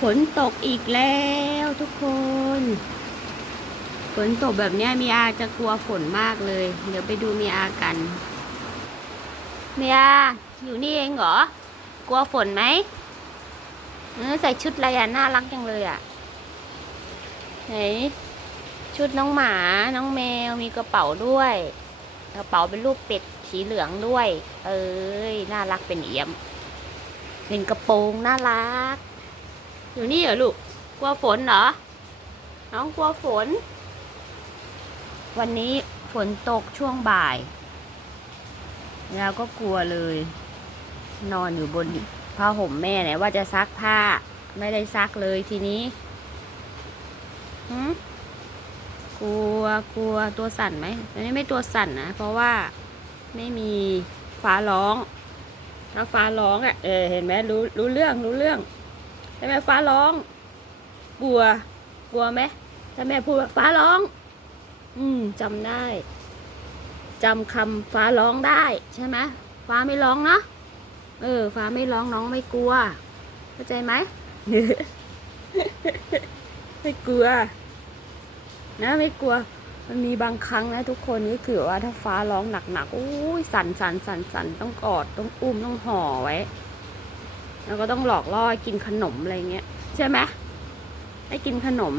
ฝนตกอีกแล้วทุกคน ฝนตกแบบเนี้ยมีอาจะกลัวฝนมากเลย เดี๋ยวไปดูมีอากันมียอยู่นี่เองเหรอ กลัวฝนไหมเออใส่ชุดอะไรอะน่ารักจังเลยอะไหนชุดน้องหมาน้องแมวมีกระเป๋าด้วย กระเป๋าเป็นรูปเป็ดสีเหลืองด้วย เอ้ยน่ารักเป็นเอี่ยม เป็นกระโปรงน่ารัก อยู่นี่เหรอลูก กลัวฝนเหรอ น้องกลัวฝน วันนี้ฝนตกช่วงบ่าย แล้วก็กลัวเลย นอนอยู่บนผ้าห่มแม่ไหนว่าจะซักผ้า ไม่ได้ซักเลยทีนี้หืกลัวกลัวตัวสั่นไหมตอนนี้ไม่ตัวสั่นนะ เพราะว่าไม่มีฟ้าร้อง ถ้าฟ้าร้องอะ เออเห็นไหมรู้รู้เรื่องรู้เรื่อง ใช่ไหมฟ้าร้อง กลัว กลัวไหมถ้าแม่พูดว่าฟ้าร้อง อืมจำได้จำคำฟ้าร้องได้ใช่ไหมฟ้าไม่ร้องเนาะเออ ฟ้าไม่ร้องน้องไม่กลัว เข้าใจไหมไม่กลัว นะไม่กลัว มันมีบางครั้งนะทุกคนนี่คือว่าถ้าฟ้าร้องหนักๆโอ้ยสั่นสั่นสั่นสั่นต้องกอดต้องอุ้มต้องห่อไว้ แล้วก็ต้องหลอกล่อกินขนมอะไรเงี้ยใช่ไหมให้กินขนม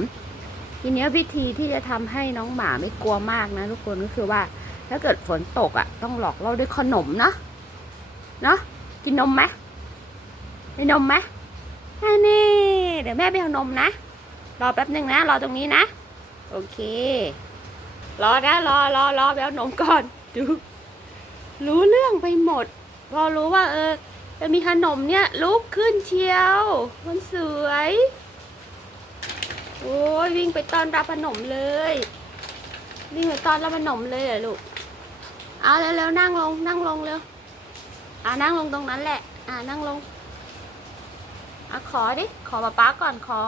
ทีนี้วิธีที่จะทำให้น้องหมาไม่กลัวมากนะทุกคนก็คือว่า ถ้าเกิดฝนตกอะ ต้องหลอกล่อด้วยขนมนะเนาะกินนมไหมได้นมไหมอันนี้เดี๋ยวแม่ไปเอานมนะรอแป๊บหนึ่งนะรอตรงนี้นะ โอเค รอนะรอรอรอไปเอานมก่อนดูรู้เรื่องไปหมด พอรู้ว่าเออ จะมีขนมเนี่ยลุกขึ้นเชียวมันสวย โอ้ยวิ่งไปต้อนรับขนมเลย วิ่งไปต้อนรับขนมเลยเหรอลูกเอาเร็วๆนั่งลงนั่งลงเร็วอ่านั่งลงตรงนั้นแหละ อ่านั่งลงอะขอดิขอป๊าป๊าก่อนขอ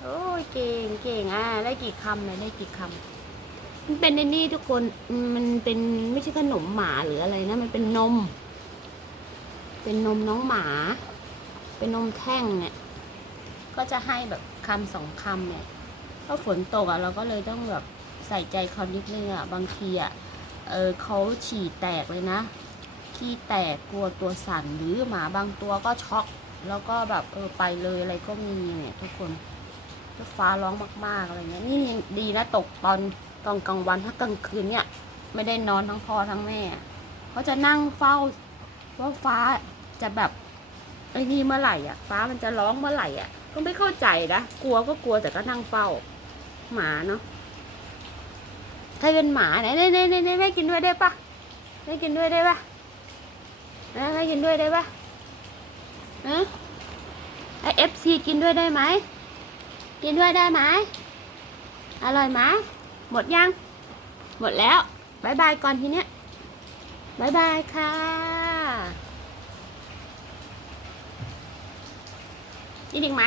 โอ้ยเก่งเก่งอะได้กี่คำเลยได้กี่คำมันเป็นในนี่ทุกคนมันเป็นไม่ใช่ขนมหมาหรืออะไรนะมันเป็นนม เป็นนมน้องหมา เป็นนมแท่งเนี่ย ก็จะให้แบบคำสองคำเนี่ยถ้าฝนตกอะเราก็เลยต้องแบบใส่ใจเขานิดนึงอะบางทีอะเออเขาฉี่แตกเลยนะขี้แตกกลัวตัวสั่นหรือหมาบางตัวก็ช็อก แล้วก็แบบเออไปเลยอะไรก็มีเนี่ยทุกคนถ้าฟ้าร้องมากๆอะไรเงี้ยนี่ดีนะตกตอนตอนกลางวันถ้ากลางคืนเนี่ย ไม่ได้นอนทั้งพ่อทั้งแม่เขาจะนั่งเฝ้าว่าฟ้า จะแบบไอ้นี่เมื่อไหร่อะ ฟ้ามันจะร้องเมื่อไหร่อะ ก็ไม่เข้าใจนะกลัวก็กลัวแต่ก็นั่งเฝ้า หมาเนาะถ้าเป็นหมาเนี่ยเนี่ยเนี่ยเน่ไม่กินด้วยได้ปะไม่กินด้วยได้ปะนะไม่กินด้วยได้ปะฮะไอเอฟซีกินด้วยได้ไหมกินด้วยได้ไหมอร่อยไหมหมดยัง หมดแล้วบายบายก่อนทีเนี้ยบายบายค่ะ ยี่ดีกไหม